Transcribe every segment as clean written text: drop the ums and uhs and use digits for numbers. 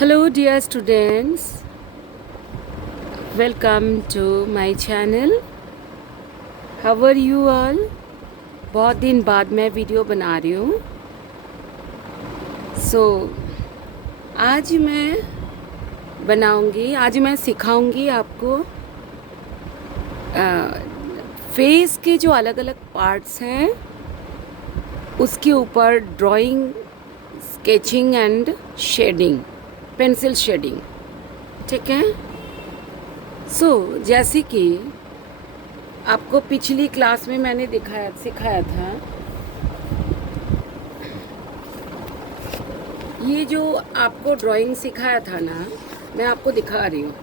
Hello, dear students. Welcome to my channel. How are you all? बहुत दिन बाद मैं वीडियो बना रही हूँ. आज मैं सिखाऊंगी आपको फेस के जो अलग अलग पार्ट्स हैं उसके ऊपर drawing, sketching and shading, pencil shading. ठीक है. जैसे कि आपको पिछली क्लास में मैंने सिखाया था, ये जो आपको ड्राइंग सिखाया था ना, मैं आपको दिखा रही हूँ.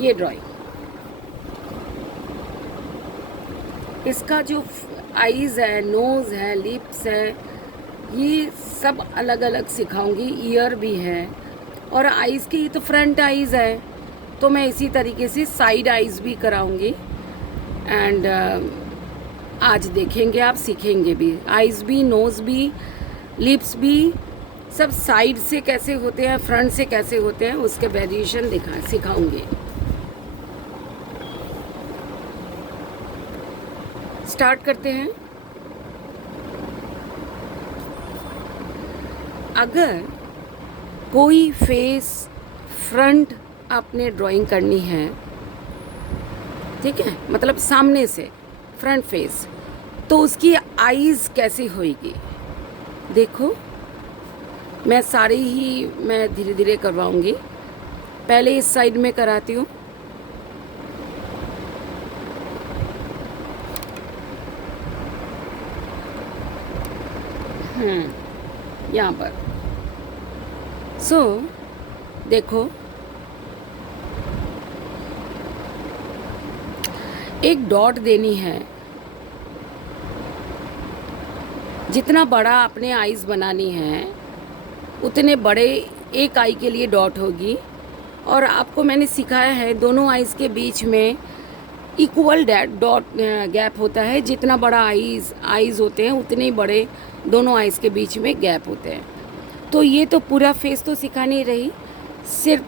ये ड्राइंग, इसका जो आईज है, नोज़ है, लिप्स है, ये सब अलग अलग सिखाऊंगी. ईयर भी है और आईज़ की तो फ्रंट आईज़ है, तो मैं इसी तरीके से साइड आईज़ भी कराऊंगी. एंड आज देखेंगे, आप सीखेंगे भी. आईज़ भी, नोज़ भी, लिप्स भी, सब साइड से कैसे होते हैं, फ्रंट से कैसे होते हैं, उसके वेरिएशन सिखाऊंगी. स्टार्ट करते हैं. अगर कोई फेस फ्रंट आपने ड्राइंग करनी है, ठीक है, मतलब सामने से फ्रंट फेस, तो उसकी आईज़ कैसी होएगी. देखो, मैं धीरे धीरे करवाऊंगी. पहले इस साइड में कराती हूँ. यहाँ पर देखो, एक डॉट देनी है. जितना बड़ा आपने आईज बनानी है उतने बड़े एक आई के लिए डॉट होगी. और आपको मैंने सिखाया है दोनों आईज के बीच में इक्वल डॉट गैप होता है. जितना बड़ा आईज होते हैं उतने ही बड़े दोनों आईज के बीच में गैप होते हैं. तो ये तो पूरा फेस तो सिखा नहीं रही, सिर्फ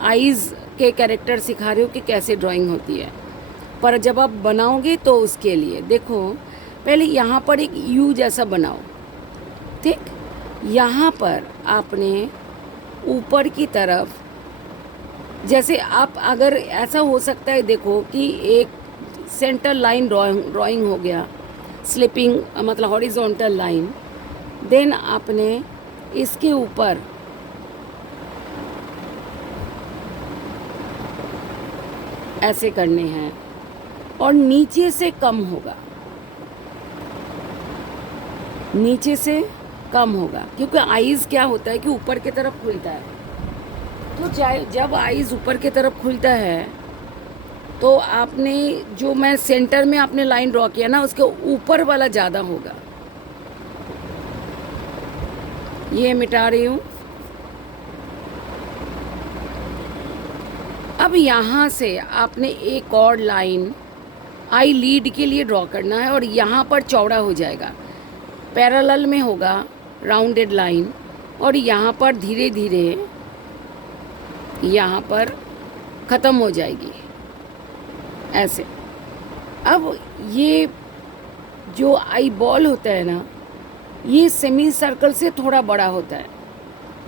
आईज़ के कैरेक्टर सिखा रही हूँ कि कैसे ड्राइंग होती है. पर जब आप बनाओगे तो उसके लिए देखो, पहले यहाँ पर एक यू जैसा बनाओ. ठीक, यहाँ पर आपने ऊपर की तरफ, जैसे आप अगर ऐसा हो सकता है, देखो कि एक सेंटर लाइन ड्राइंग हो गया, स्लिपिंग मतलब हॉरिजॉन्टल लाइन. देन आपने इसके ऊपर ऐसे करने हैं और नीचे से कम होगा, नीचे से कम होगा, क्योंकि आईज क्या होता है कि ऊपर की तरफ खुलता है. तो जब आईज ऊपर की तरफ खुलता है तो आपने जो मैं सेंटर में आपने लाइन ड्रॉ किया ना, उसके ऊपर वाला ज़्यादा होगा. ये मिटा रही हूँ. अब यहाँ से आपने एक और लाइन आई लीड के लिए ड्रॉ करना है और यहाँ पर चौड़ा हो जाएगा, पैरेलल में होगा राउंडेड लाइन, और यहाँ पर धीरे धीरे यहाँ पर ख़त्म हो जाएगी ऐसे. अब ये जो आई बॉल होता है ना, ये सेमी सर्कल से थोड़ा बड़ा होता है.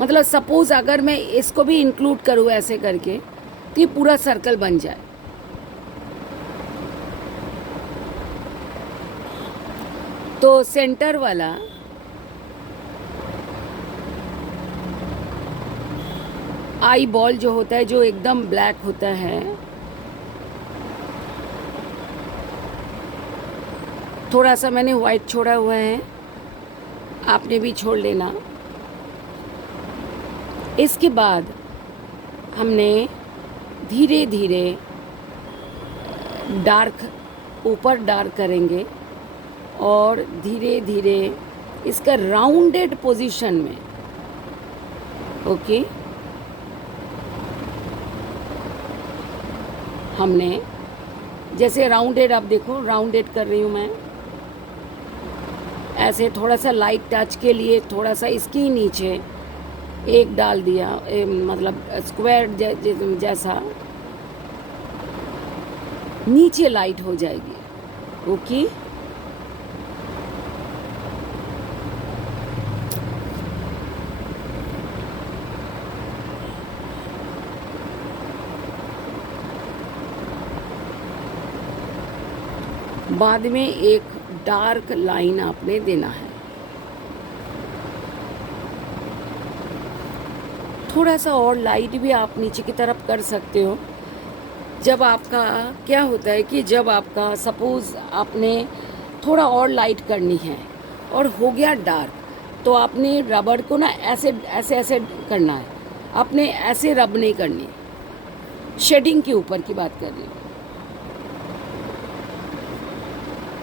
मतलब सपोज़ अगर मैं इसको भी इंक्लूड करूँ ऐसे करके, तो ये पूरा सर्कल बन जाए. तो सेंटर वाला आई बॉल जो होता है, जो एकदम ब्लैक होता है, थोड़ा सा मैंने वाइट छोड़ा हुआ है, आपने भी छोड़ लेना. इसके बाद हमने धीरे धीरे ऊपर डार्क करेंगे और धीरे धीरे इसका राउंडेड पोजीशन में. ओके, हमने जैसे राउंडेड, आप देखो राउंडेड कर रही हूँ मैं ऐसे, थोड़ा सा लाइट टच के लिए थोड़ा सा इसके नीचे एक डाल दिया, मतलब स्क्वायर जैसा, नीचे लाइट हो जाएगी। ओके, बाद में एक डार्क लाइन आपने देना है। थोड़ा सा और लाइट भी आप नीचे की तरफ कर सकते हो। जब आपका क्या होता है कि जब आपका सपोज़ आपने थोड़ा और लाइट करनी है और हो गया डार्क, तो आपने रबड़ को ना ऐसे ऐसे ऐसे करना है, आपने ऐसे रब नहीं करनी। शेडिंग के ऊपर की बात कर रही हूँ,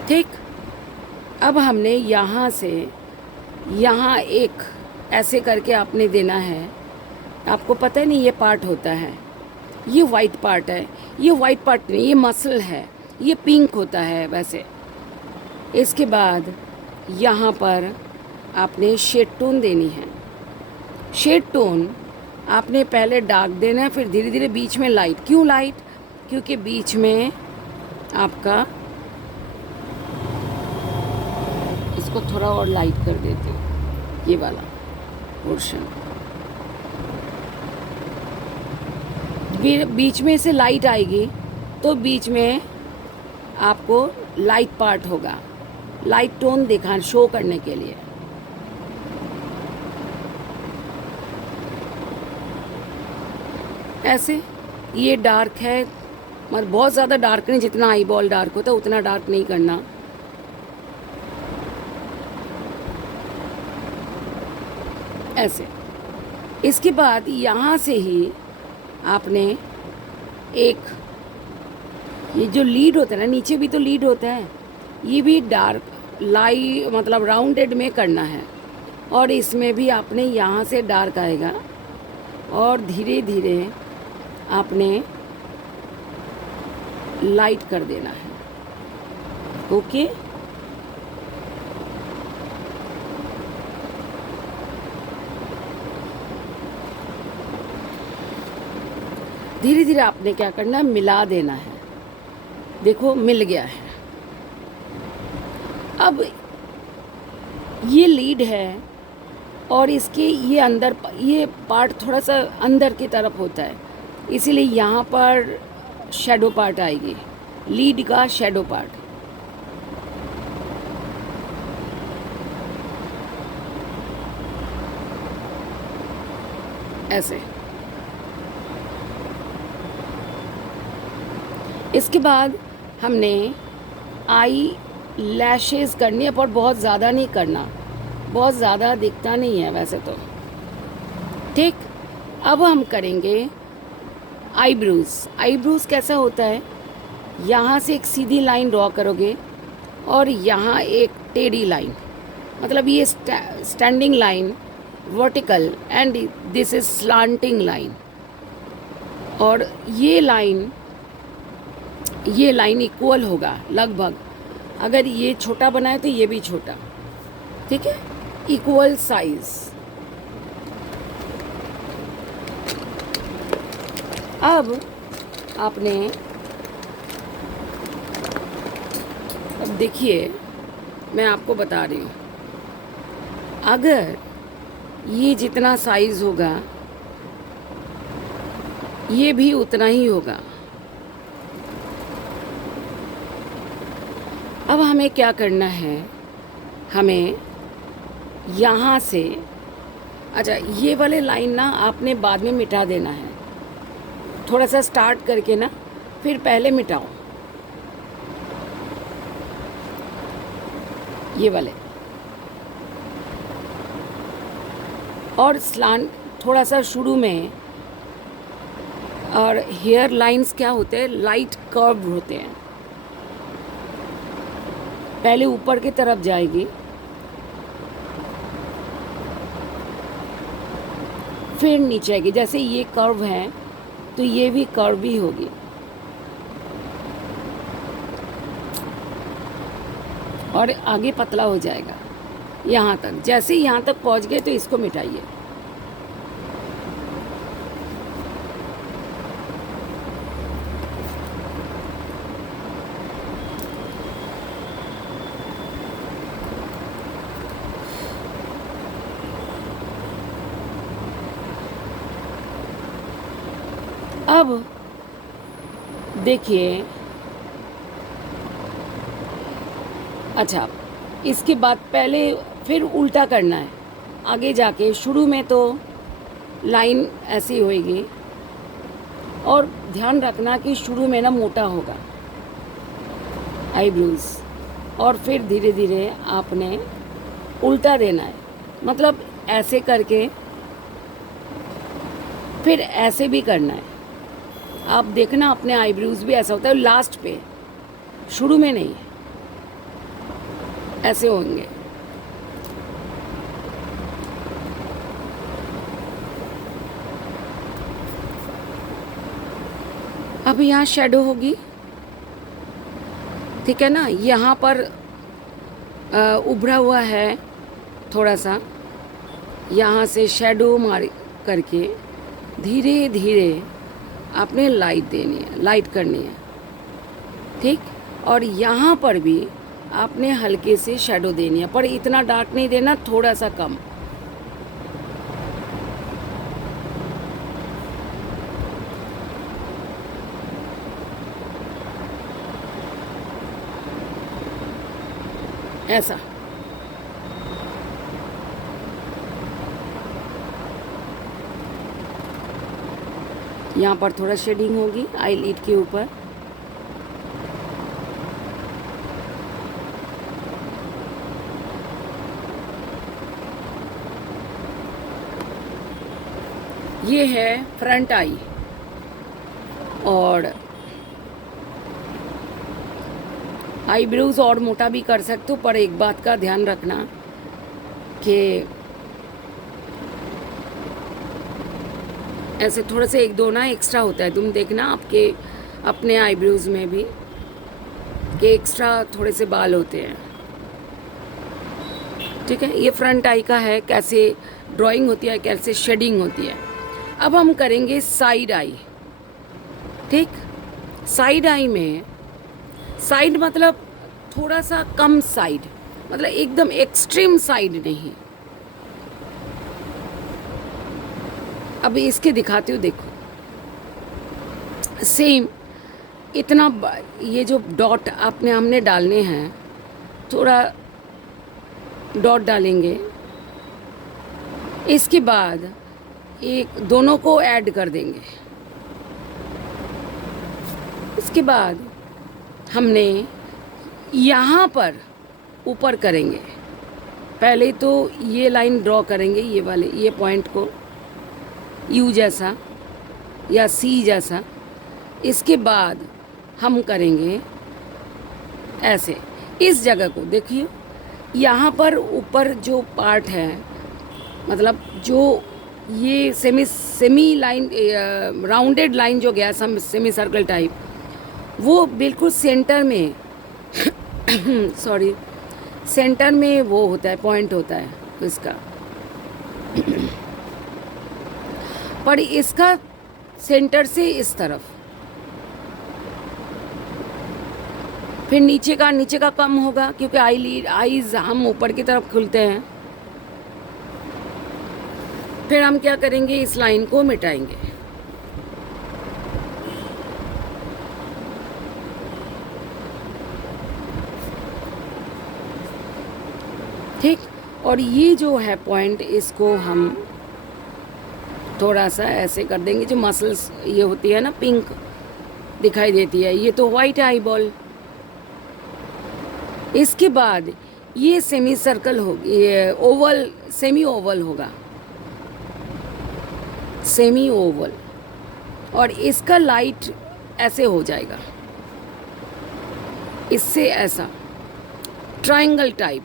ठीक। अब हमने यहाँ से यहाँ एक ऐसे करके आपने देना है। आपको पता है नहीं, ये पार्ट होता है, ये वाइट पार्ट है, ये वाइट पार्ट नहीं, ये मसल है, ये पिंक होता है वैसे। इसके बाद यहाँ पर आपने शेड टोन देनी है। शेड टोन आपने पहले डार्क देना है, फिर धीरे धीरे बीच में लाइट। क्यों लाइट? क्योंकि बीच में आपका, इसको थोड़ा और लाइट कर देते हैं, ये वाला पोर्शन बीच में से लाइट आएगी, तो बीच में आपको लाइट पार्ट होगा, लाइट टोन दिखा शो करने के लिए। ऐसे ये डार्क है, मतलब बहुत ज़्यादा डार्क नहीं, जितना आई बॉल डार्क होता है उतना डार्क नहीं करना। ऐसे इसके बाद यहाँ से ही आपने एक, ये जो लीड होता है ना, नीचे भी तो लीड होता है, ये भी डार्क लाई मतलब राउंडेड में करना है। और इसमें भी आपने यहाँ से डार्क आएगा और धीरे धीरे आपने लाइट कर देना है। ओके, धीरे धीरे आपने क्या करना है, मिला देना है। देखो मिल गया है। अब ये लीड है और इसके ये अंदर, ये पार्ट थोड़ा सा अंदर की तरफ होता है, इसीलिए यहाँ पर शैडो पार्ट आएगी, लीड का शैडो पार्ट। ऐसे इसके बाद हमने आई लैशेस करनी है, पर बहुत ज़्यादा नहीं करना, बहुत ज़्यादा दिखता नहीं है वैसे तो, ठीक। अब हम करेंगे आईब्रोज। आईब्रोज कैसा होता है, यहाँ से एक सीधी लाइन ड्रॉ करोगे और यहाँ एक टेढ़ी लाइन, मतलब ये standing line vertical and this is slanting line. और ये लाइन इक्वल होगा लगभग। अगर ये छोटा बनाए तो ये भी छोटा, ठीक है, इक्वल साइज। अब आपने, अब देखिए मैं आपको बता रही हूँ, अगर ये जितना साइज होगा ये भी उतना ही होगा। अब हमें क्या करना है, हमें यहाँ से, अच्छा ये वाले लाइन ना आपने बाद में मिटा देना है, थोड़ा सा स्टार्ट करके ना, फिर पहले मिटाओ ये वाले। और स्लांट थोड़ा सा शुरू में। और हेयर लाइंस क्या होते हैं, लाइट कर्व होते हैं, पहले ऊपर की तरफ जाएगी फिर नीचे आएगी। जैसे ये कर्व है तो ये भी कर्व ही होगी। और आगे पतला हो जाएगा यहाँ तक। जैसे ही यहाँ तक पहुँच गए तो इसको मिटाइए। अब देखिए, अच्छा, इसके बाद पहले फिर उल्टा करना है। आगे जाके शुरू में तो लाइन ऐसी होएगी, और ध्यान रखना कि शुरू में ना मोटा होगा आईब्रोज, और फिर धीरे धीरे आपने उल्टा देना है, मतलब ऐसे करके फिर ऐसे भी करना है। आप देखना अपने आईब्रोज भी ऐसा होता है लास्ट पे, शुरू में नहीं, ऐसे होंगे। अब यहाँ शेडो होगी, ठीक है ना, यहाँ पर उभरा हुआ है थोड़ा सा, यहाँ से शेडो मार करके धीरे धीरे आपने लाइट देनी है, लाइट करनी है, ठीक। और यहाँ पर भी आपने हल्के से शेडो देनी है, पर इतना डार्क नहीं देना, थोड़ा सा कम। ऐसा। यहाँ पर थोड़ा शेडिंग होगी आईलिड के ऊपर। ये है फ्रंट आई, और आईब्रोज और मोटा भी कर सकते हो, पर एक बात का ध्यान रखना कि ऐसे थोड़ा सा एक दो ना एक्स्ट्रा होता है, तुम देखना आपके अपने आईब्रोज में भी कि एक्स्ट्रा थोड़े से बाल होते हैं, ठीक है। ये फ्रंट आई का है, कैसे ड्राइंग होती है, कैसे शेडिंग होती है। अब हम करेंगे साइड आई, ठीक। साइड आई में, साइड मतलब थोड़ा सा कम साइड, मतलब एकदम एक्सट्रीम साइड नहीं। अब इसके दिखाती हूँ, देखो सेम इतना ये जो डॉट आपने हमने डालने हैं, थोड़ा डॉट डालेंगे, इसके बाद एक दोनों को ऐड कर देंगे। इसके बाद हमने यहाँ पर ऊपर करेंगे, पहले तो ये लाइन ड्रॉ करेंगे, ये वाले ये पॉइंट को यू जैसा या सी जैसा। इसके बाद हम करेंगे ऐसे, इस जगह को देखिए, यहाँ पर ऊपर जो पार्ट है, मतलब जो ये सेमी लाइन, राउंडेड लाइन जो गया सेमी सर्कल टाइप, वो बिल्कुल सेंटर में सॉरी, सेंटर में वो होता है, पॉइंट होता है इसका पर इसका सेंटर से इस तरफ, फिर नीचे का कम होगा, क्योंकि आईज हम ऊपर की तरफ खुलते हैं। फिर हम क्या करेंगे, इस लाइन को मिटाएंगे, ठीक। और ये जो है पॉइंट, इसको हम थोड़ा सा ऐसे कर देंगे, जो मसल्स ये होती है ना, पिंक दिखाई देती है, ये तो वाइट आई बॉल। इसके बाद ये सेमी सर्कल होगी, ये ओवल, सेमी ओवल होगा, सेमी ओवल, और इसका लाइट ऐसे हो जाएगा, इससे ऐसा ट्रायंगल टाइप,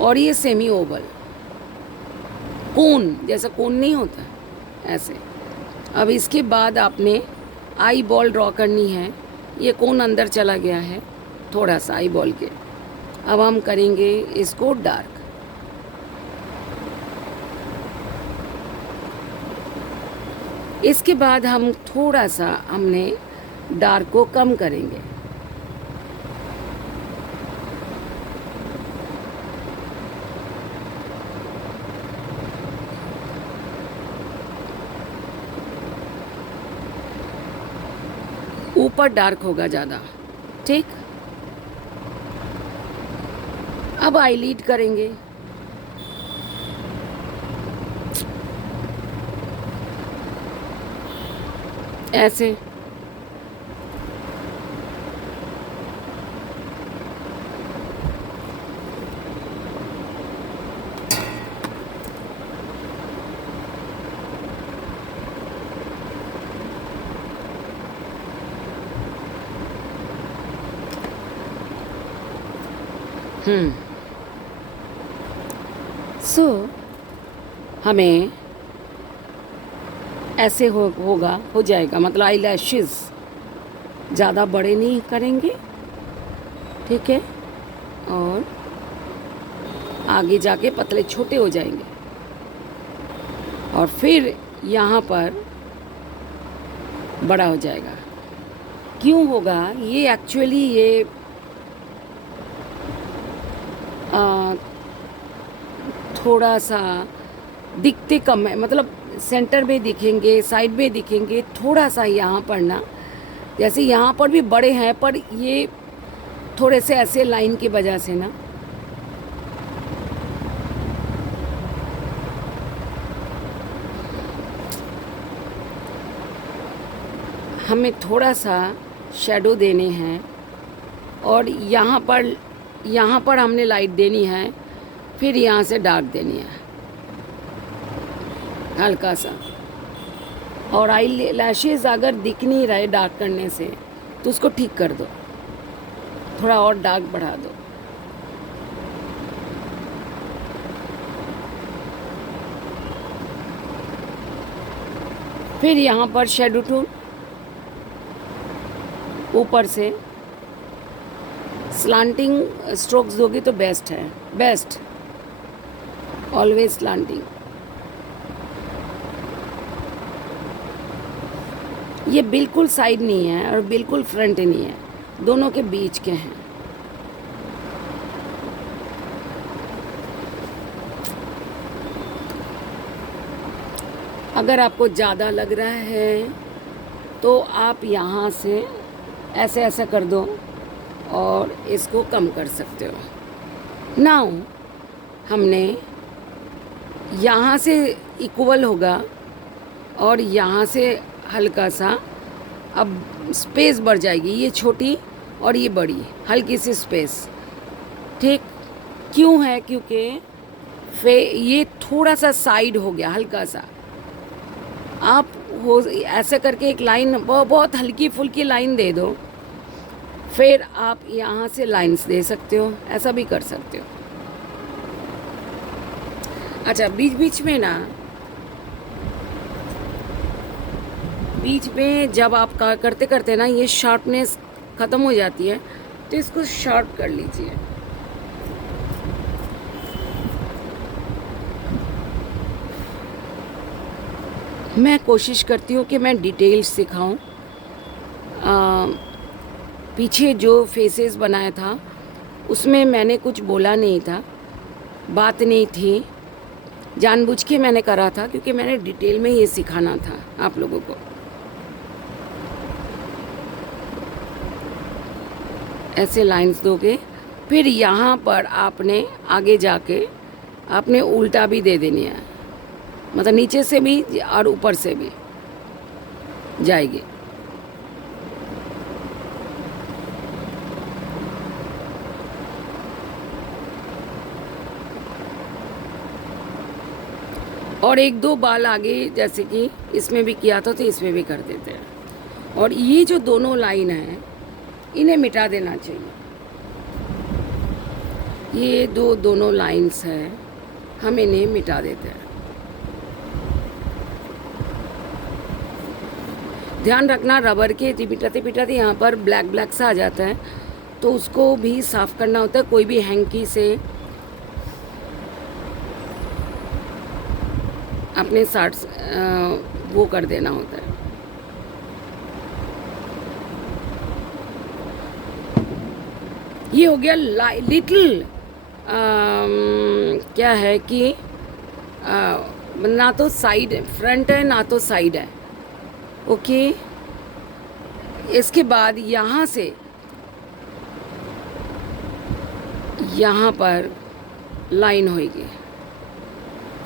और ये सेमी ओवल, कोन जैसा, कोन नहीं होता ऐसे। अब इसके बाद आपने आई बॉल ड्रॉ करनी है, ये कोन अंदर चला गया है थोड़ा सा आई बॉल के। अब हम करेंगे इसको डार्क, इसके बाद हम थोड़ा सा हमने डार्क को कम करेंगे, ऊपर डार्क होगा ज़्यादा। ठीक, अब आईलिड करेंगे। ऐसे सो हमें ऐसे हो जाएगा, मतलब आई लैशेज़ ज़्यादा बड़े नहीं करेंगे, ठीक है, और आगे जाके पतले छोटे हो जाएंगे। और फिर यहाँ पर बड़ा हो जाएगा। क्यों होगा ये? एक्चुअली ये थोड़ा सा दिखते कम है, मतलब सेंटर में दिखेंगे, साइड में दिखेंगे, थोड़ा सा यहाँ पर ना, जैसे यहाँ पर भी बड़े हैं, पर ये थोड़े से ऐसे लाइन की वजह से ना हमें थोड़ा सा शेडो देने हैं। और यहाँ पर हमने लाइट देनी है, फिर यहाँ से डार्क देनी है हल्का सा। और आई लैशेज़ अगर दिख नहीं रहे डार्क करने से तो उसको ठीक कर दो, थोड़ा और डार्क बढ़ा दो। फिर यहाँ पर शेडो टूल ऊपर से स्लांटिंग स्ट्रोक्स दोगे तो बेस्ट है, बेस्ट, ऑलवेज स्लांटिंग। ये बिल्कुल साइड नहीं है और बिल्कुल फ्रंट नहीं है, दोनों के बीच के हैं। अगर आपको ज़्यादा लग रहा है तो आप यहाँ से ऐसे ऐसा कर दो और इसको कम कर सकते हो। नाउ हमने यहाँ से इक्वल होगा और यहाँ से हल्का सा अब स्पेस बढ़ जाएगी, ये छोटी और ये बड़ी, हल्की सी स्पेस। ठीक, क्यों है? क्योंकि ये थोड़ा सा साइड हो गया, हल्का सा। आप हो ऐसे करके एक लाइन, बहुत हल्की फुल्की लाइन दे दो, फिर आप यहाँ से लाइंस दे सकते हो, ऐसा भी कर सकते हो। अच्छा, बीच बीच में ना, बीच में जब आप करते करते ना ये शार्पनेस ख़त्म हो जाती है, तो इसको शार्प कर लीजिए। मैं कोशिश करती हूँ कि मैं डिटेल्स सिखाऊं। पीछे जो फेसेस बनाया था उसमें मैंने कुछ बोला नहीं था, बात नहीं थी, जानबूझ के मैंने करा था क्योंकि मैंने डिटेल में ये सिखाना था आप लोगों को। ऐसे लाइंस दोगे, फिर यहाँ पर आपने आगे जाके आपने उल्टा भी दे देनी है, मतलब नीचे से भी और ऊपर से भी जाएगी। और एक दो बाल आगे जैसे कि इसमें भी किया था तो इसमें भी कर देते हैं। और ये जो दोनों लाइन हैं इन्हें मिटा देना चाहिए। ये दोनों लाइंस हैं, हम इन्हें मिटा देते हैं। ध्यान रखना, रबर के पिटाते पिटाते यहाँ पर ब्लैक ब्लैक सा आ जाता है, तो उसको भी साफ़ करना होता है। कोई भी हैंकी से अपने साथ वो कर देना होता है। ये हो गया लिटिल क्या है कि ना तो साइड फ्रंट है ना तो साइड है। ओके, इसके बाद यहाँ से यहाँ पर लाइन होगी,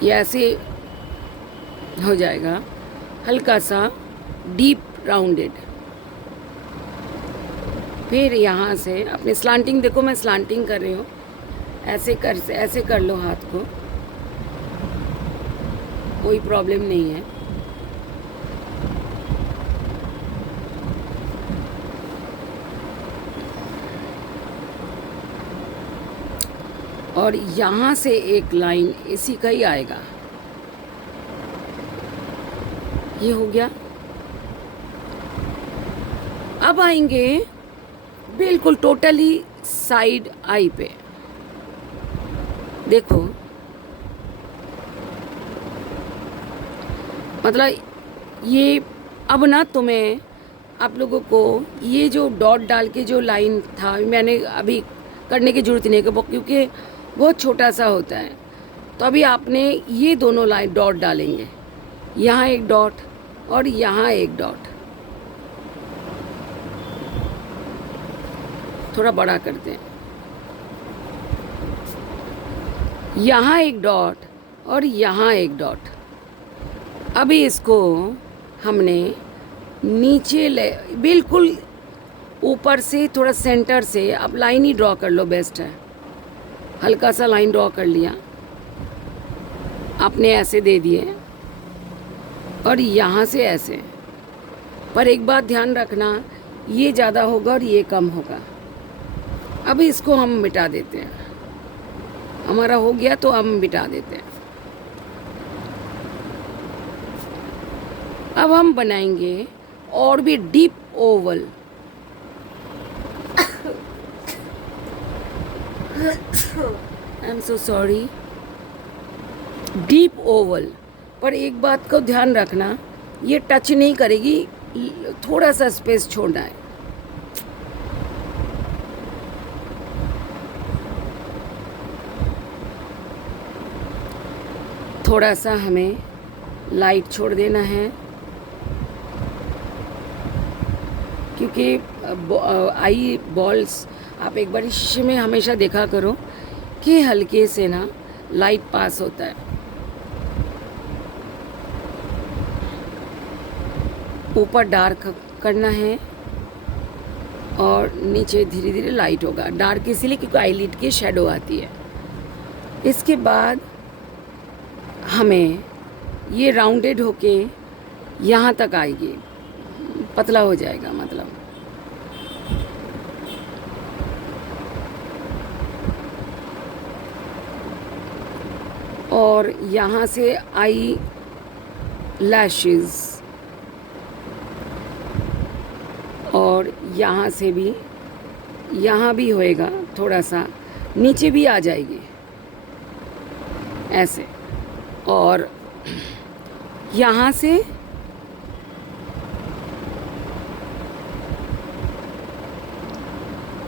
ये ऐसे हो जाएगा, हल्का सा डीप राउंडेड। फिर यहाँ से अपने स्लांटिंग, देखो मैं स्लांटिंग कर रही हूँ, ऐसे कर लो हाथ को, कोई प्रॉब्लम नहीं है। और यहाँ से एक लाइन इसी का ही आएगा, ये हो गया। अब आएंगे बिल्कुल टोटली साइड आई पे, देखो मतलब ये अब ना तुम्हें, आप लोगों को ये जो डॉट डाल के जो लाइन था, मैंने अभी करने की जरूरत नहीं है क्योंकि बहुत छोटा सा होता है। तो अभी आपने ये दोनों लाइन डॉट डालेंगे, यहाँ एक डॉट और यहाँ एक डॉट, थोड़ा बड़ा करते हैं, यहाँ एक डॉट और यहाँ एक डॉट। अभी इसको हमने नीचे ले, बिल्कुल ऊपर से थोड़ा सेंटर से आप लाइन ही ड्रॉ कर लो, बेस्ट है। हल्का सा लाइन ड्रॉ कर लिया आपने, ऐसे दे दिए, और यहाँ से ऐसे। पर एक बात ध्यान रखना, ये ज़्यादा होगा और ये कम होगा। अभी इसको हम मिटा देते हैं, हमारा हो गया तो हम मिटा देते हैं। अब हम बनाएंगे और भी deep Oval. I am so sorry, deep Oval. पर एक बात को ध्यान रखना, ये टच नहीं करेगी, थोड़ा सा स्पेस छोड़ना है। थोड़ा सा हमें लाइट छोड़ देना है, क्योंकि आई बॉल्स आप एक बार शीशे में हमेशा देखा करो कि हल्के से ना लाइट पास होता है। ऊपर डार्क करना है और नीचे धीरे धीरे लाइट होगा। डार्क इसलिए क्योंकि आईलिड की शेडो आती है। इसके बाद हमें ये राउंडेड होके यहाँ तक आएगी, पतला हो जाएगा मतलब। और यहाँ से आई लैशेस, और यहाँ से भी, यहाँ भी होएगा, थोड़ा सा नीचे भी आ जाएगी ऐसे। और यहाँ से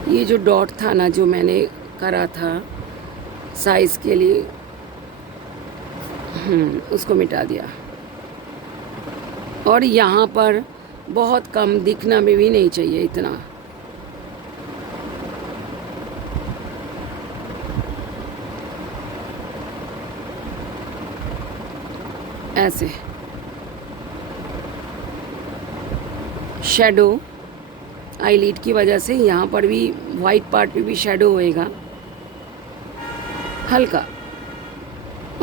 ये जो डॉट था ना, जो मैंने करा था साइज के लिए, उसको मिटा दिया। और यहाँ पर बहुत कम, दिखना में भी नहीं चाहिए इतना। ऐसे शैडो आईलिड की वजह से यहाँ पर भी वाइट पार्ट पे भी शैडो होएगा हल्का,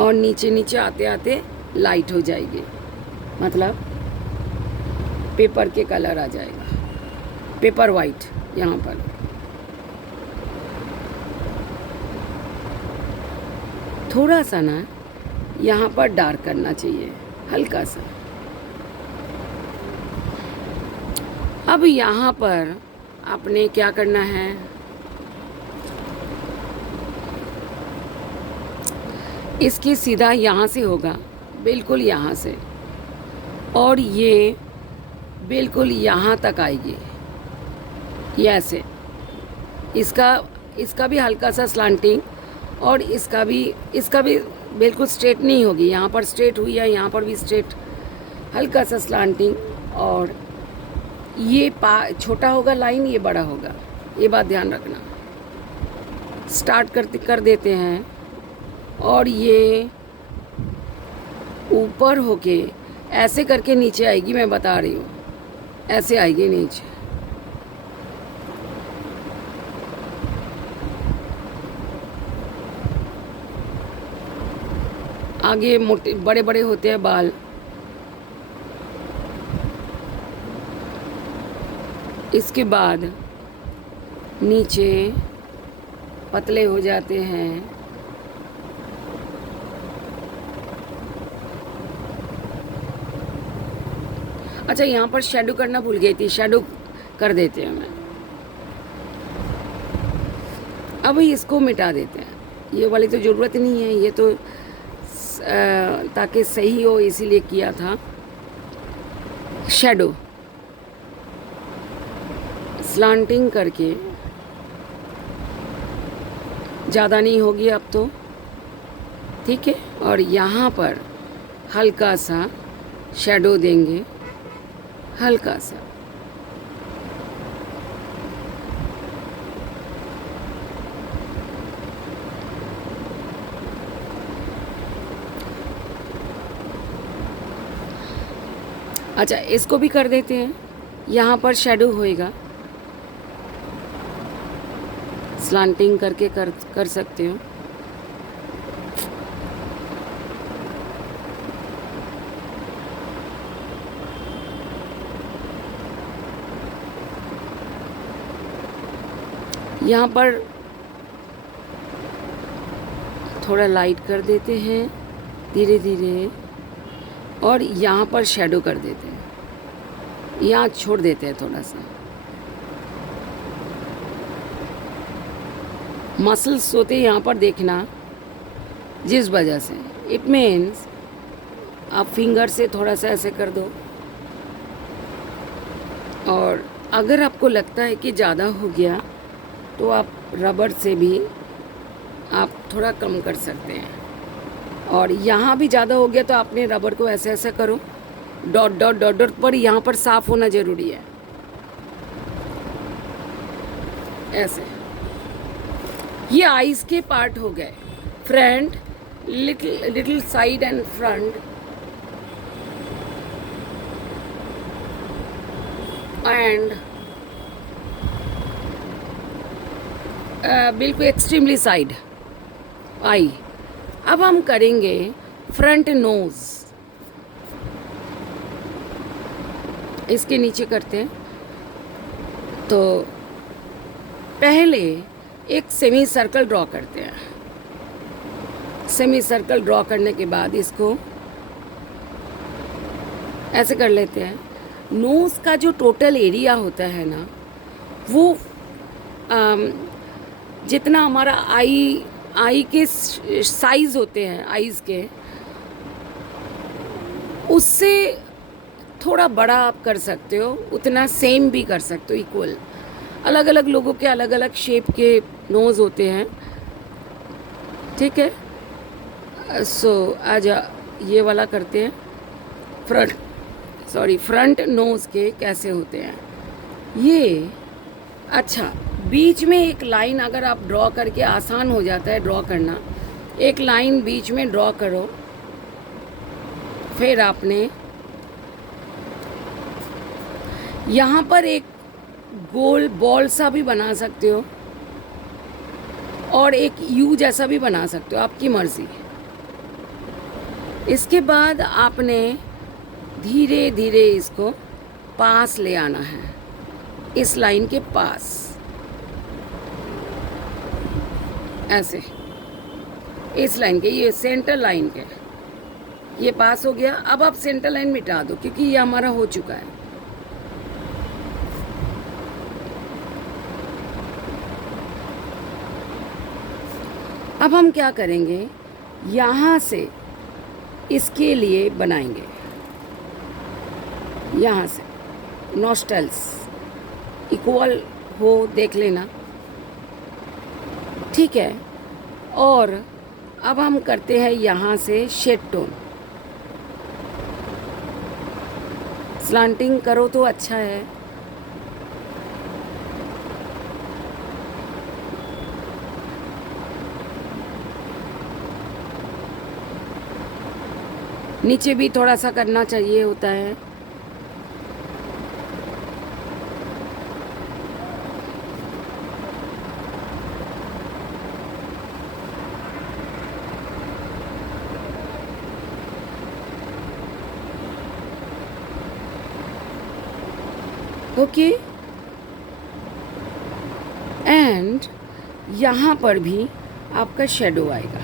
और नीचे नीचे आते आते लाइट हो जाएगी, मतलब पेपर के कलर आ जाएगा, पेपर वाइट। यहाँ पर थोड़ा सा ना यहाँ पर डार्क करना चाहिए, हल्का सा। अब यहाँ पर आपने क्या करना है, इसकी सीधा यहाँ से होगा, बिल्कुल यहाँ से, और ये बिल्कुल यहाँ तक आएगी, ये ऐसे। इसका भी हल्का सा स्लांटिंग, और इसका भी बिल्कुल स्ट्रेट नहीं होगी। यहाँ पर स्ट्रेट हुई है, यहाँ पर भी स्ट्रेट, हल्का सा स्लांटिंग, और ये छोटा होगा लाइन, ये बड़ा होगा, ये बात ध्यान रखना। स्टार्ट कर देते हैं और ये ऊपर होके ऐसे करके नीचे आएगी, मैं बता रही हूँ, ऐसे आएगी नीचे। आगे मोटे बड़े बड़े होते हैं बाल, इसके बाद नीचे पतले हो जाते हैं। अच्छा, यहाँ पर शेडो करना भूल गई थी, शेडो कर देते हैं मैं। अब इसको मिटा देते हैं, ये वाली तो ज़रूरत नहीं है, ये तो ताकि सही हो इसीलिए किया था। शेडो स्लांटिंग करके, ज़्यादा नहीं होगी अब तो, ठीक है। और यहाँ पर हल्का सा शेडो देंगे, हल्का सा। अच्छा, इसको भी कर देते हैं, यहाँ पर शेडो होएगा, स्लांटिंग करके कर सकते हो। यहाँ पर थोड़ा लाइट कर देते हैं धीरे धीरे, और यहाँ पर शेडो कर देते हैं, यहाँ छोड़ देते हैं थोड़ा सा। मसल्स होते हैं यहाँ पर, देखना जिस वजह से, इट मीन्स आप फिंगर से थोड़ा सा ऐसे कर दो, और अगर आपको लगता है कि ज़्यादा हो गया तो आप रबर से भी आप थोड़ा कम कर सकते हैं। और यहाँ भी ज़्यादा हो गया तो आपने रबर को ऐसे ऐसे करो, डॉट डॉट डॉट डॉट पर, यहाँ पर साफ होना ज़रूरी है, ऐसे। ये आईज के पार्ट हो गए, front, little side and front, and बिल्कुल एक्सट्रीमली साइड आई। अब हम करेंगे फ्रंट नोज, इसके नीचे करते हैं। तो पहले एक सेमी सर्कल ड्रॉ करते हैं, सेमी सर्कल ड्रॉ करने के बाद इसको ऐसे कर लेते हैं। नोज़ का जो टोटल एरिया होता है ना, वो जितना हमारा आई के साइज़ होते हैं आईज़ के, उससे थोड़ा बड़ा आप कर सकते हो, उतना सेम भी कर सकते हो, इक्वल। अलग अलग लोगों के अलग अलग शेप के नोज़ होते हैं, ठीक है। सो आज ये वाला करते हैं, फ्रंट नोज़ के कैसे होते हैं ये। अच्छा, बीच में एक लाइन अगर आप ड्रॉ करके, आसान हो जाता है ड्रॉ करना, एक लाइन बीच में ड्रॉ करो, फिर आपने यहाँ पर एक गोल बॉल सा भी बना सकते हो और एक यू जैसा भी बना सकते हो, आपकी मर्ज़ी। इसके बाद आपने धीरे धीरे इसको पास ले आना है, इस लाइन के पास, ऐसे, इस लाइन के, ये सेंटर लाइन के, ये पास हो गया। अब आप सेंटर लाइन मिटा दो क्योंकि ये हमारा हो चुका है। अब हम क्या करेंगे, यहाँ से इसके लिए बनाएंगे, यहाँ से नॉस्टल्स इक्वल हो देख लेना, ठीक है। और अब हम करते हैं यहाँ से शेड टोन, स्लांटिंग करो तो अच्छा है, नीचे भी थोड़ा सा करना चाहिए होता है। ओके, एंड यहाँ पर भी आपका शेडो आएगा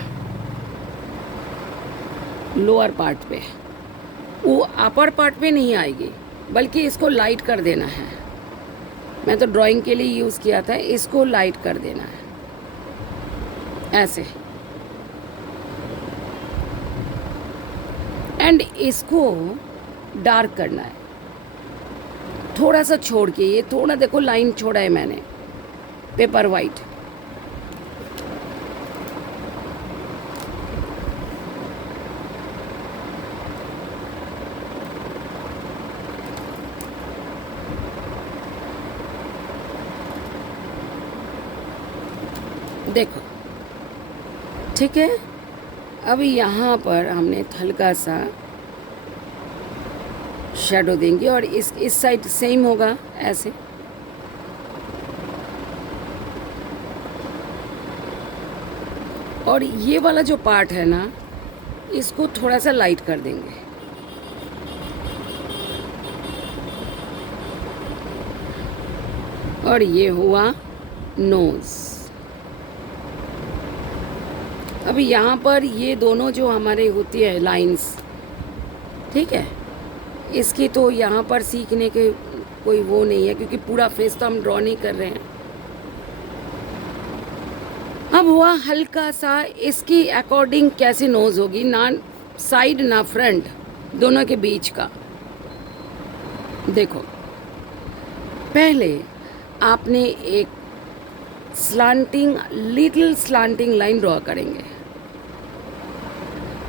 लोअर पार्ट पे, वो अपर पार्ट पे नहीं आएगी, बल्कि इसको लाइट कर देना है। मैं तो ड्राइंग के लिए यूज़ किया था, इसको लाइट कर देना है ऐसे, एंड इसको डार्क करना है थोड़ा सा छोड़ के। ये थोड़ा देखो लाइन छोड़ा है मैंने, पेपर वाइट। देखो ठीक है। अब यहाँ पर हमने हल्का सा शेडो देंगे और इस साइड सेम होगा ऐसे। और ये वाला जो पार्ट है ना, इसको थोड़ा सा लाइट कर देंगे। और ये हुआ नोज़। अभी यहाँ पर ये दोनों जो हमारे होती है लाइंस, ठीक है, इसकी तो यहाँ पर सीखने के कोई वो नहीं है, क्योंकि पूरा फेस तो हम ड्रॉ नहीं कर रहे हैं। अब हुआ हल्का सा इसकी अकॉर्डिंग कैसे नोज़ होगी, ना साइड ना फ्रंट, दोनों के बीच का। देखो पहले आपने एक लिटिल स्लांटिंग लाइन ड्रॉ करेंगे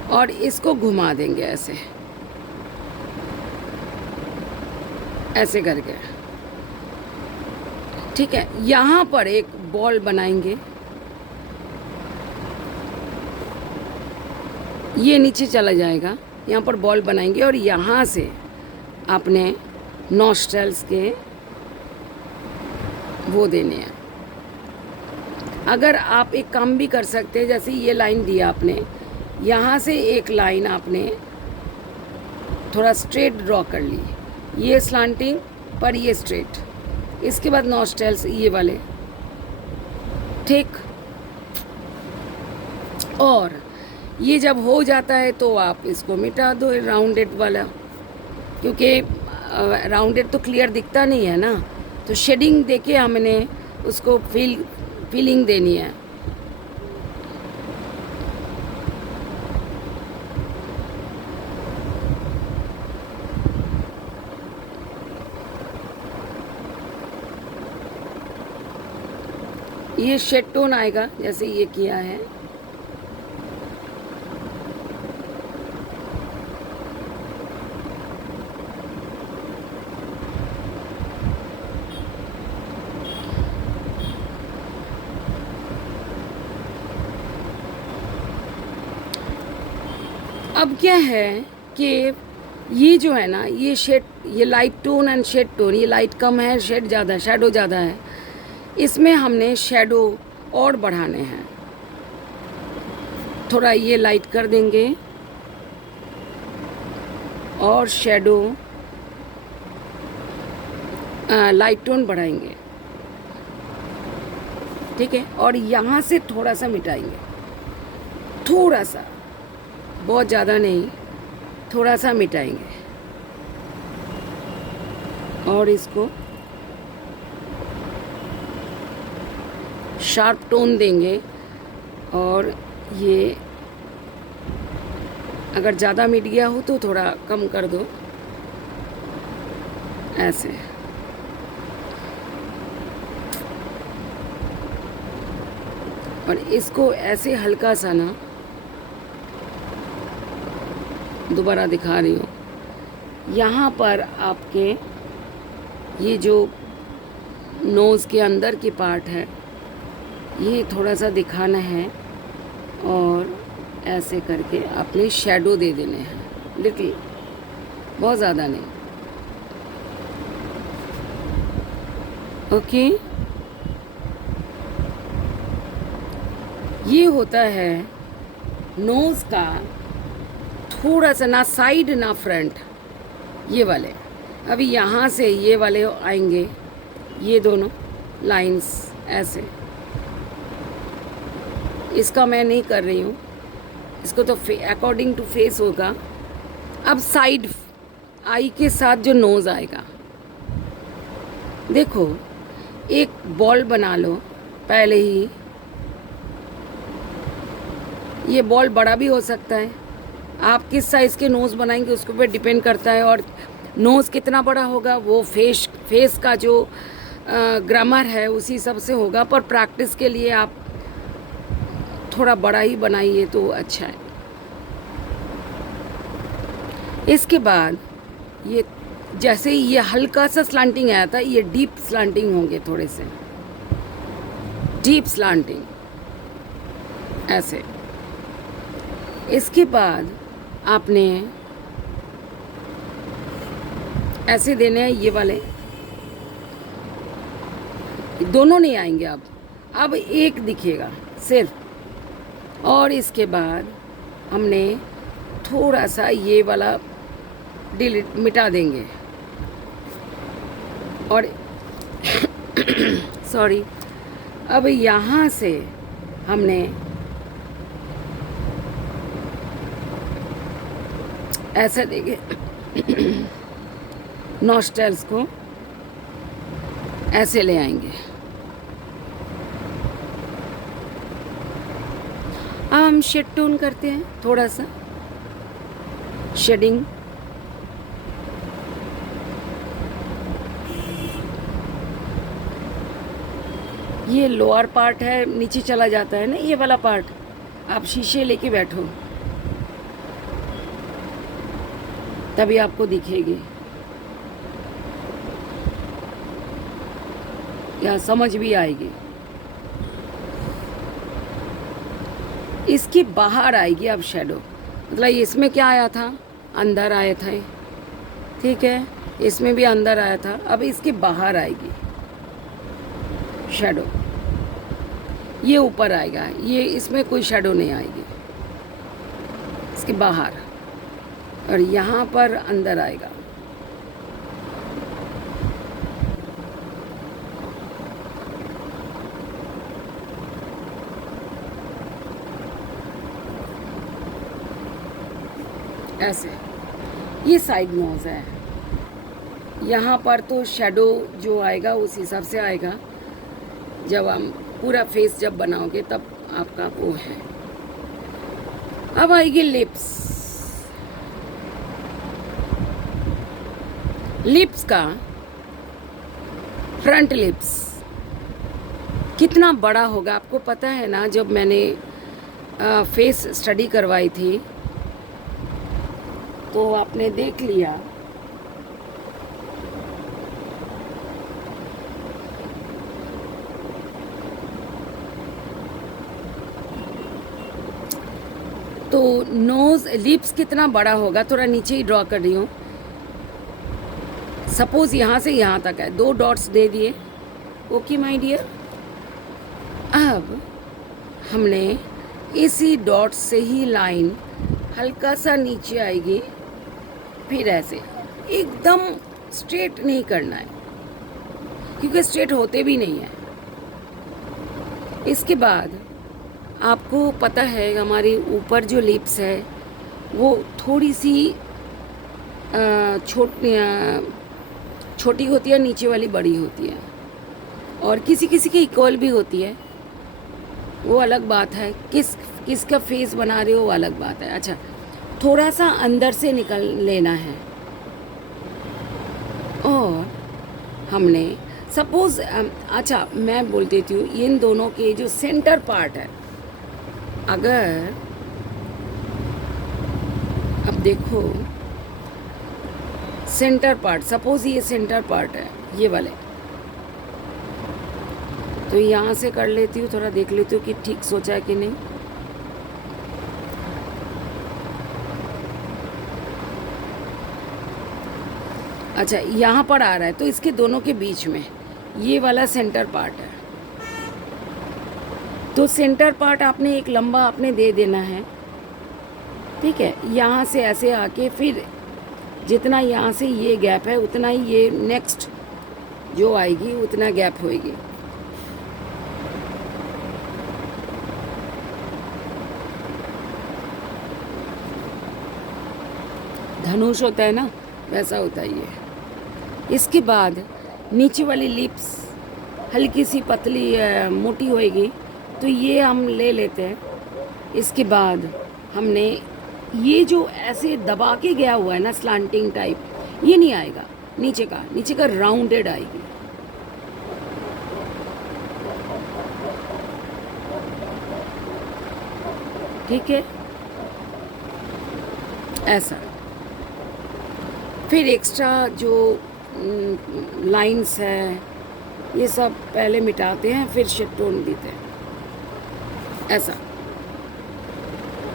और इसको घुमा देंगे ऐसे ऐसे करके, ठीक है। यहाँ पर एक बॉल बनाएंगे, ये नीचे चला जाएगा, यहाँ पर बॉल बनाएंगे और यहाँ से अपने नॉस्ट्रल्स के वो देने हैं। अगर आप एक काम भी कर सकते हैं, जैसे ये लाइन दिया आपने, यहाँ से एक लाइन आपने थोड़ा स्ट्रेट ड्रॉ कर ली, ये स्लांटिंग पर ये स्ट्रेट, इसके बाद नॉस्ट्रल्स ये वाले, ठीक। और ये जब हो जाता है तो आप इसको मिटा दो, राउंडेड वाला, क्योंकि राउंडेड तो क्लियर दिखता नहीं है ना, तो शेडिंग देके हमने उसको फीलिंग देनी है। ये शेड टोन आएगा जैसे ये किया है। अब क्या है कि ये जो है ना, ये शेड, ये light tone and shade tone, ये लाइट कम है, शेड ज़्यादा है, शेडो ज़्यादा है, इसमें हमने शेडो और बढ़ाने हैं। थोड़ा ये लाइट कर देंगे और शेडो लाइट टोन बढ़ाएंगे, ठीक है। और यहाँ से थोड़ा सा मिटाएंगे, थोड़ा सा, बहुत ज़्यादा नहीं, थोड़ा सा मिटाएंगे और इसको शार्प टोन देंगे। और ये अगर ज़्यादा मिट गया हो तो थोड़ा कम कर दो ऐसे। और इसको ऐसे हल्का सा ना, दोबारा दिखा रही हूँ, यहाँ पर आपके ये जो नोज़ के अंदर की पार्ट है, ये थोड़ा सा दिखाना है और ऐसे करके अपने शेडो दे देने हैं। लिटिल, बहुत ज़्यादा नहीं। ओके, ये होता है नोज़ का थोड़ा सा, ना साइड ना फ्रंट, ये वाले। अभी यहाँ से ये वाले आएंगे, ये दोनों लाइंस ऐसे। इसका मैं नहीं कर रही हूँ, इसको तो अकॉर्डिंग टू फेस होगा। अब साइड आई के साथ जो नोज़ आएगा, देखो एक बॉल बना लो पहले ही। ये बॉल बड़ा भी हो सकता है, आप किस साइज़ के नोज़ बनाएंगे उसके ऊपर डिपेंड करता है। और नोज़ कितना बड़ा होगा वो फेस का जो ग्रामर है उसी हिसाब से होगा, पर प्रैक्टिस के लिए आप थोड़ा बड़ा ही बनाइए तो अच्छा है। इसके बाद ये जैसे ही ये हल्का सा स्लांटिंग आया था, ये डीप स्लांटिंग होंगे, थोड़े से डीप स्लांटिंग ऐसे। इसके बाद आपने ऐसे देने हैं, ये वाले दोनों नहीं आएंगे। अब एक दिखेगा सिर्फ। और इसके बाद हमने थोड़ा सा ये वाला डिलीट मिटा देंगे। और सॉरी, अब यहाँ से हमने ऐसे देंगे नॉस्ट्रल्स को ऐसे ले आएंगे। अब हम शेड टोन करते हैं, थोड़ा सा शेडिंग। ये लोअर पार्ट है, नीचे चला जाता है ना ये वाला पार्ट। आप शीशे लेके बैठो तभी आपको दिखेगी, या समझ भी आएगी। इसकी बाहर आएगी अब शैडो, मतलब इसमें क्या आया था, अंदर आया था, ठीक है, इसमें भी अंदर आया था। अब इसके बाहर आएगी शैडो, ये ऊपर आएगा, ये इसमें कोई शैडो नहीं आएगी, इसके बाहर। और यहाँ पर अंदर आएगा। ऐसे ये साइड नोज है। यहाँ पर तो शैडो जो आएगा उस हिसाब से आएगा, जब हम पूरा फेस जब बनाओगे तब आपका वो है। अब आएगी लिप्स। लिप्स का फ्रंट लिप्स कितना बड़ा होगा आपको पता है ना। जब मैंने फेस स्टडी करवाई थी तो आपने देख लिया, तो नोज लिप्स कितना बड़ा होगा। थोड़ा नीचे ही ड्रॉ कर रही हूँ। सपोज यहाँ से यहाँ तक है, 2 डॉट्स दे दिए। ओके माय डियर, अब हमने इसी डॉट से ही लाइन हल्का सा नीचे आएगी, फिर ऐसे एकदम स्ट्रेट नहीं करना है क्योंकि स्ट्रेट होते भी नहीं है। इसके बाद आपको पता है हमारी ऊपर जो लिप्स है वो थोड़ी सी छोटी होती है, नीचे वाली बड़ी होती है, और किसी किसी की इक्वल भी होती है, वो अलग बात है। किसका फेस बना रहे हो वो अलग बात है। अच्छा, थोड़ा सा अंदर से निकल लेना है। और हमने सपोज अच्छा मैं बोल देती हूँ, इन दोनों के जो सेंटर पार्ट है, अगर अब देखो सेंटर पार्ट, सपोज ये सेंटर पार्ट है ये वाले, तो यहाँ से कर लेती हूँ, थोड़ा देख लेती हूँ कि ठीक सोचा है कि नहीं। अच्छा यहाँ पर आ रहा है, तो इसके दोनों के बीच में ये वाला सेंटर पार्ट है। तो सेंटर पार्ट आपने एक लंबा आपने दे देना है, ठीक है। यहाँ से ऐसे आके फिर जितना यहाँ से ये गैप है उतना ही ये नेक्स्ट जो आएगी उतना गैप होएगी। धनुष होता है ना, वैसा होता है ये। इसके बाद नीचे वाली लिप्स हल्की सी पतली मोटी होएगी, तो ये हम ले लेते हैं। इसके बाद हमने ये जो ऐसे दबा के गया हुआ है ना स्लांटिंग टाइप, ये नहीं आएगा, नीचे का राउंडेड आएगी। ठीक है, ऐसा। फिर एक्स्ट्रा जो लाइंस है ये सब पहले मिटाते हैं, फिर शेड टोन देते हैं, ऐसा।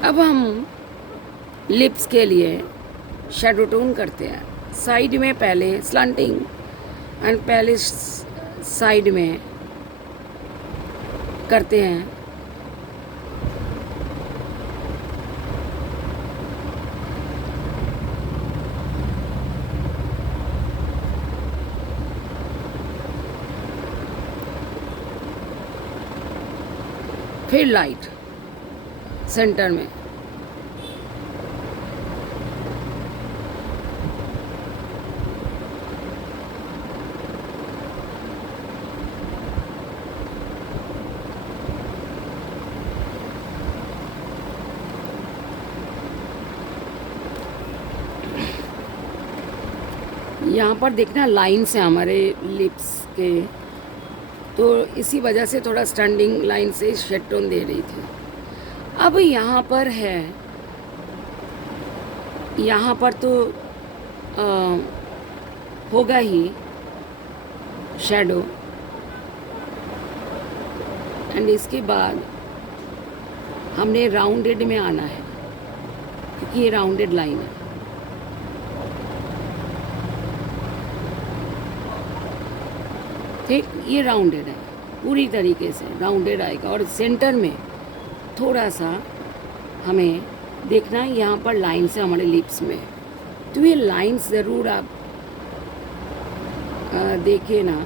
अब हम लिप्स के लिए शैडो टोन करते हैं। साइड में पहले स्लांटिंग एंड पहले साइड में करते हैं। फिर लाइट सेंटर में। यहाँ पर देखना लाइन्स हैं हमारे लिप्स के, तो इसी वजह से थोड़ा स्टैंडिंग लाइन से शेड टोन दे रही थी। अब यहाँ पर है, यहाँ पर तो होगा ही शैडो, एंड इसके बाद हमने राउंडेड में आना है क्योंकि ये राउंडेड लाइन है। ठीक, ये राउंडेड है, पूरी तरीके से राउंडेड आएगा। और सेंटर में थोड़ा सा हमें देखना है, यहाँ पर लाइन्स है हमारे लिप्स में, तो ये लाइन्स ज़रूर आप देखिए ना,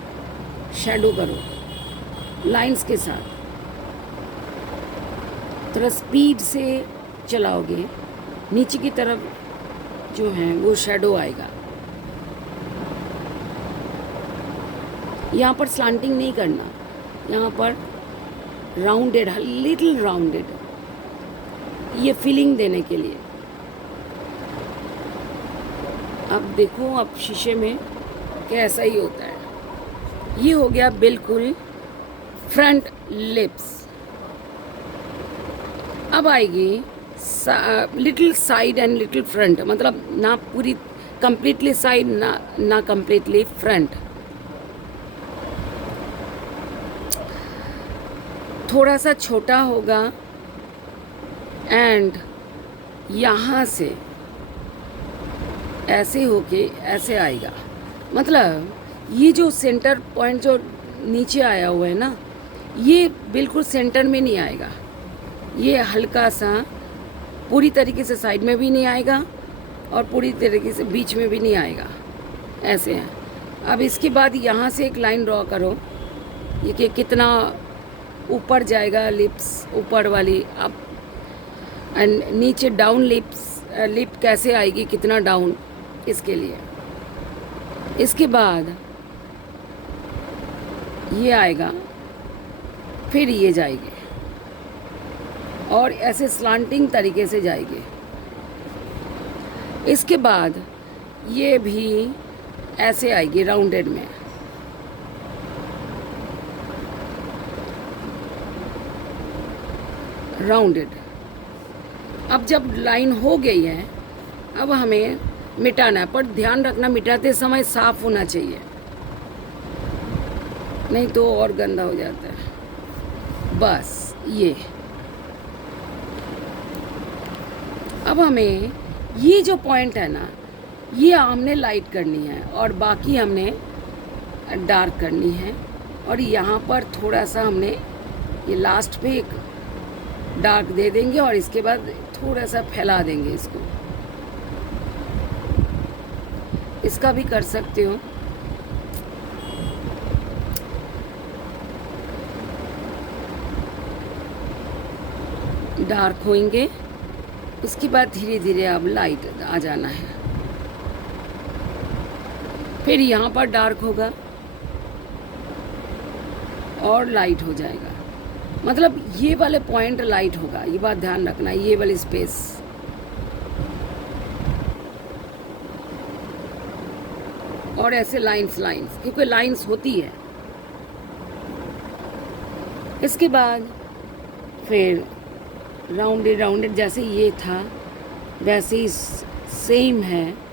शैडो करो लाइन्स के साथ। थोड़ा स्पीड से चलाओगे, नीचे की तरफ जो है वो शैडो आएगा। यहाँ पर स्लांटिंग नहीं करना, यहाँ पर राउंडेड, लिटिल राउंडेड, ये फीलिंग देने के लिए। अब देखो, अब शीशे में कैसा ही होता है। ये हो गया बिल्कुल फ्रंट लिप्स। अब आएगी little side and little front, मतलब ना पूरी कंप्लीटली साइड ना कंप्लीटली फ्रंट। थोड़ा सा छोटा होगा एंड यहाँ से ऐसे होके ऐसे आएगा। मतलब ये जो सेंटर पॉइंट जो नीचे आया हुआ है ना, ये बिल्कुल सेंटर में नहीं आएगा, ये हल्का सा पूरी तरीके से साइड में भी नहीं आएगा और पूरी तरीके से बीच में भी नहीं आएगा, ऐसे हैं। अब इसके बाद यहाँ से एक लाइन ड्रॉ करो, ये कि कितना ऊपर जाएगा लिप्स, ऊपर वाली अब, एंड नीचे डाउन लिप कैसे आएगी, कितना डाउन, इसके लिए। इसके बाद ये आएगा, फिर ये जाएगी और ऐसे स्लांटिंग तरीके से जाएगी। इसके बाद ये भी ऐसे आएगी राउंडेड में। राउंडेड। अब जब लाइन हो गई है, अब हमें मिटाना है, पर ध्यान रखना मिटाते समय साफ होना चाहिए, नहीं तो और गंदा हो जाता है। बस ये। अब हमें ये जो पॉइंट है ना, ये हमने लाइट करनी है और बाकी हमने डार्क करनी है। और यहाँ पर थोड़ा सा हमने ये लास्ट पे एक डार्क दे देंगे और इसके बाद थोड़ा सा फैला देंगे इसको। इसका भी कर सकते हो। डार्क होंगे, उसके बाद धीरे धीरे अब लाइट आ जाना है। फिर यहाँ पर डार्क होगा और लाइट हो जाएगा। मतलब ये वाले पॉइंट लाइट होगा, ये बात ध्यान रखना। ये वाली स्पेस और ऐसे लाइंस क्योंकि लाइंस होती है। इसके बाद फिर राउंडेड जैसे ये था वैसे ही सेम है।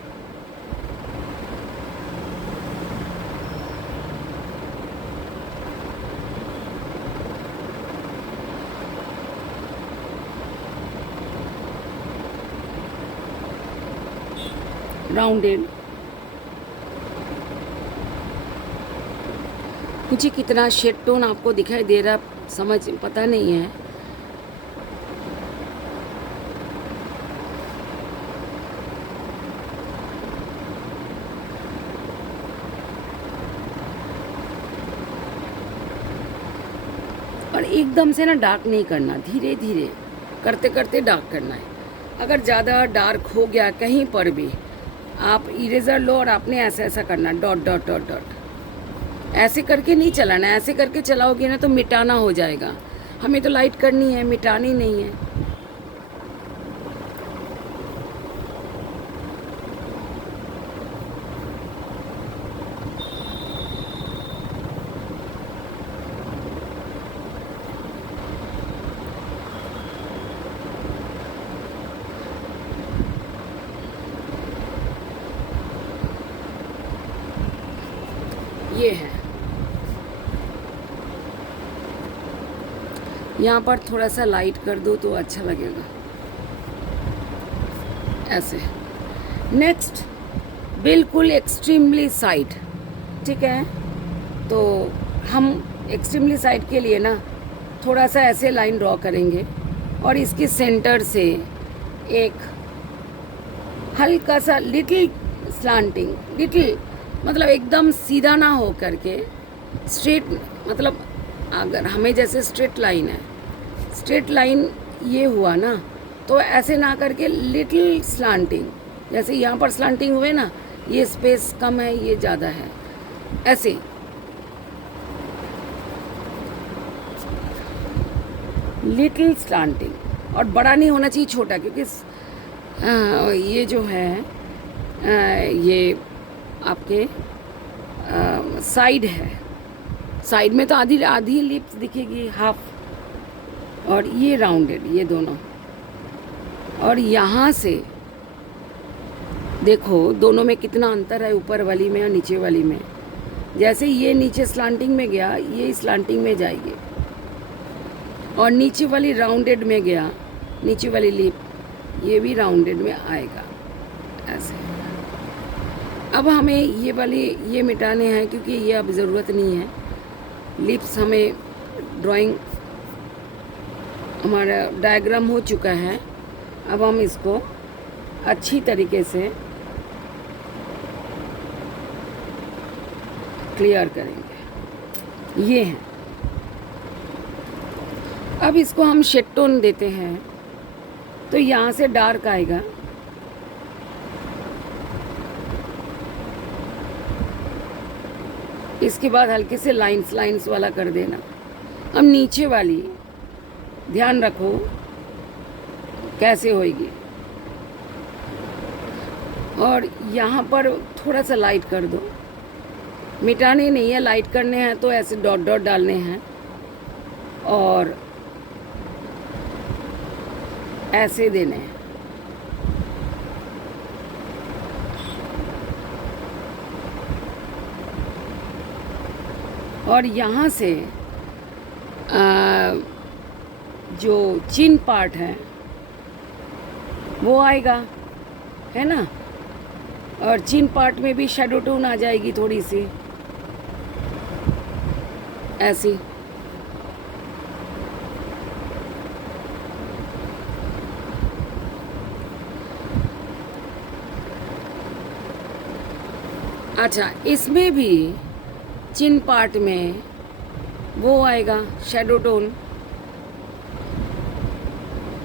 राउंडेड मुझे कितना शेड टोन आपको दिखाई दे रहा समझ पता नहीं है। और एकदम से ना डार्क नहीं करना, धीरे धीरे करते करते डार्क करना है। अगर ज़्यादा डार्क हो गया कहीं पर भी, आप इरेजर लो और आपने ऐसा ऐसा करना, डॉट डॉट डॉट डॉट, ऐसे करके नहीं चलाना। ऐसे करके चलाओगे ना तो मिटाना हो जाएगा। हमें तो लाइट करनी है, मिटानी नहीं है। ये है, यहाँ पर थोड़ा सा लाइट कर दो तो अच्छा लगेगा ऐसे। नेक्स्ट बिल्कुल एक्सट्रीमली साइड, ठीक है। तो हम एक्सट्रीमली साइड के लिए ना थोड़ा सा ऐसे लाइन ड्रॉ करेंगे और इसके सेंटर से एक हल्का सा लिटिल स्लांटिंग, लिटिल मतलब एकदम सीधा ना हो करके स्ट्रेट, मतलब अगर हमें जैसे स्ट्रेट लाइन है, स्ट्रेट लाइन ये हुआ ना, तो ऐसे ना करके लिटिल स्लांटिंग, जैसे यहाँ पर स्लांटिंग हुए ना, ये स्पेस कम है ये ज़्यादा है, ऐसे लिटिल स्लांटिंग। और बड़ा नहीं होना चाहिए, छोटा, क्योंकि ये जो है ये आपके साइड है। साइड में तो आधी आधी लिप्स दिखेगी, हाफ, और ये राउंडेड, ये दोनों। और यहाँ से देखो दोनों में कितना अंतर है, ऊपर वाली में और नीचे वाली में। जैसे ये नीचे स्लांटिंग में गया, ये स्लांटिंग में जाएगी, और नीचे वाली राउंडेड में गया, नीचे वाली लिप ये भी राउंडेड में आएगा ऐसे। अब हमें ये वाली ये मिटाने हैं क्योंकि ये अब ज़रूरत नहीं है। लिप्स हमें ड्राइंग, हमारा डायग्राम हो चुका है। अब हम इसको अच्छी तरीके से क्लियर करेंगे। ये है। अब इसको हम शेड टोन देते हैं तो यहाँ से डार्क आएगा, इसके बाद हल्के से लाइंस वाला कर देना। अब नीचे वाली ध्यान रखो कैसे होएगी, और यहाँ पर थोड़ा सा लाइट कर दो। मिटाने नहीं है, लाइट करने हैं तो ऐसे डॉट डॉट डालने हैं और ऐसे देने हैं। और यहाँ से जो चिन पार्ट है वो आएगा, है ना। और चिन पार्ट में भी शेडो टोन आ जाएगी थोड़ी सी ऐसी। अच्छा, इसमें भी चिन पार्ट में वो आएगा शेडो टोन।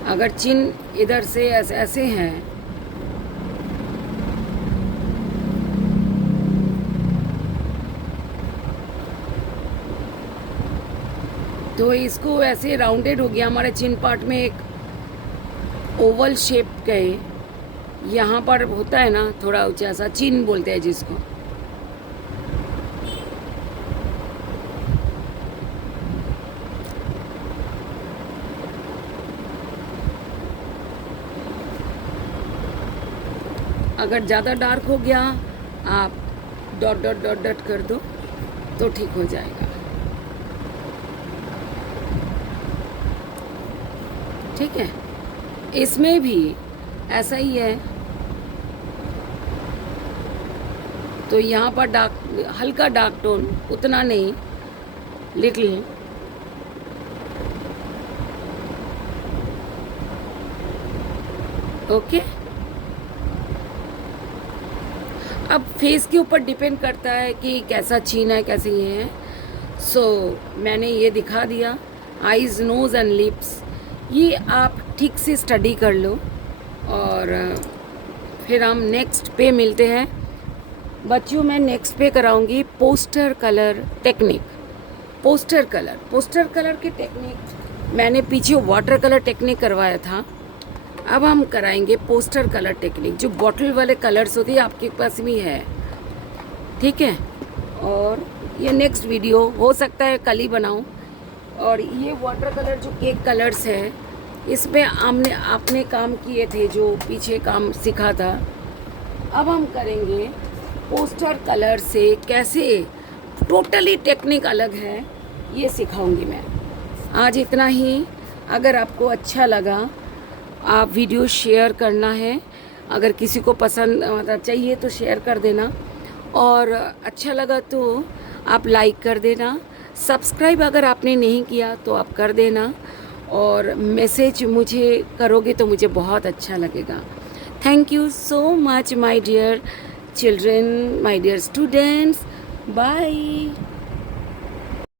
अगर चिन इधर से ऐसे ऐसे हैं तो इसको ऐसे राउंडेड हो गया। हमारे चिन पार्ट में एक ओवल शेप के यहाँ पर होता है ना थोड़ा ऊंचा सा, चिन बोलते हैं जिसको। अगर ज़्यादा डार्क हो गया आप डॉट डॉट डॉट डॉट कर दो तो ठीक हो जाएगा। ठीक है, इसमें भी ऐसा ही है। तो यहाँ पर डार्क, हल्का डार्क टोन, उतना नहीं, लिटिल। ओके, अब फेस के ऊपर डिपेंड करता है कि कैसा चीन है, कैसे ये है। सो मैंने ये दिखा दिया, आईज, नोज़ एंड लिप्स। ये आप ठीक से स्टडी कर लो और फिर हम नेक्स्ट पे मिलते हैं। बच्चों, मैं नेक्स्ट पे कराऊंगी poster colour technique. Poster colour की टेक्निक मैंने पीछे वाटर कलर टेक्निक करवाया था। अब हम कराएंगे पोस्टर कलर टेक्निक, जो बॉटल वाले कलर्स होते हैं आपके पास भी है। ठीक है, और ये नेक्स्ट वीडियो हो सकता है कल ही बनाऊं। और ये वाटर कलर जो केक कलर्स है, इसमें आपने काम किए थे, जो पीछे काम सीखा था। अब हम करेंगे पोस्टर कलर से कैसे टोटली टेक्निक अलग है, ये सिखाऊंगी मैं। आज इतना ही। अगर आपको अच्छा लगा, आप वीडियो शेयर करना है। अगर किसी को पसंद मतलब चाहिए तो शेयर कर देना, और अच्छा लगा तो आप लाइक कर देना। सब्सक्राइब अगर आपने नहीं किया तो आप कर देना, और मैसेज मुझे करोगे तो मुझे बहुत अच्छा लगेगा। Thank you so much my dear children, my dear students. Bye.